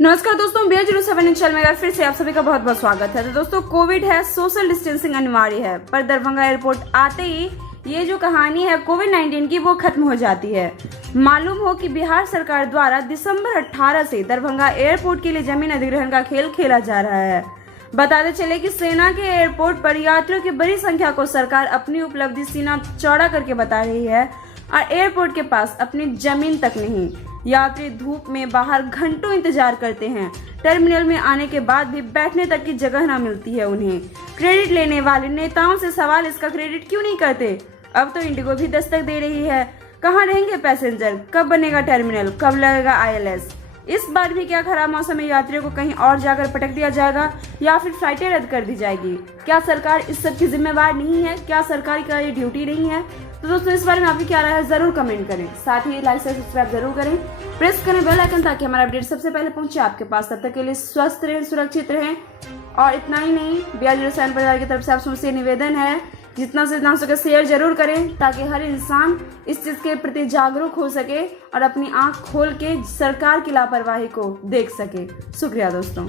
नमस्कार दोस्तों, BR07 channel में फिर से आप सभी का बहुत बहुत स्वागत है। तो दोस्तों, कोविड है, सोशल डिस्टेंसिंग अनिवार्य है, पर दरभंगा एयरपोर्ट आते ही ये जो कहानी है कोविड-19 की वो खत्म हो जाती है। मालूम हो कि बिहार सरकार द्वारा दिसंबर 18 से दरभंगा एयरपोर्ट के लिए जमीन अधिग्रहण का खेल खेला जा रहा है। बताते चले कि सेना के एयरपोर्ट पर यात्रियों की बड़ी संख्या को सरकार अपनी उपलब्धि सीना चौड़ा करके बता रही है और एयरपोर्ट के पास अपनी जमीन तक नहीं। यात्री धूप में बाहर घंटों इंतजार करते हैं। टर्मिनल में आने के बाद भी बैठने तक की जगह न मिलती है उन्हें। क्रेडिट लेने वाले नेताओं से सवाल, इसका क्रेडिट क्यों नहीं करते? अब तो इंडिगो भी दस्तक दे रही है। कहाँ रहेंगे पैसेंजर? कब बनेगा टर्मिनल? कब लगेगा ILS? इस बार भी क्या खराब मौसम में यात्रियों को कहीं और जाकर पटक दिया जाएगा या फिर फ्लाइटें रद्द कर दी जाएगी? क्या सरकार इस सब की जिम्मेवार नहीं है? क्या सरकार का ये ड्यूटी नहीं है? तो दोस्तों, इस बारे में आपकी क्या राय है जरूर कमेंट करें। साथ ही लाइक से सब्सक्राइब जरूर करें, प्रेस करें बेल आइकन ताकि हमारा अपडेट सबसे पहले पहुंचे आपके पास। तब तक के लिए स्वस्थ रहें, सुरक्षित रहें। और इतना ही नहीं, BR07 परिवार की तरफ से आप सबसे निवेदन है, जितना से जितना हो सके शेयर जरूर करें ताकि हर इंसान इस चीज के प्रति जागरूक हो सके और अपनी आंख खोल के सरकार की लापरवाही को देख सके। शुक्रिया दोस्तों।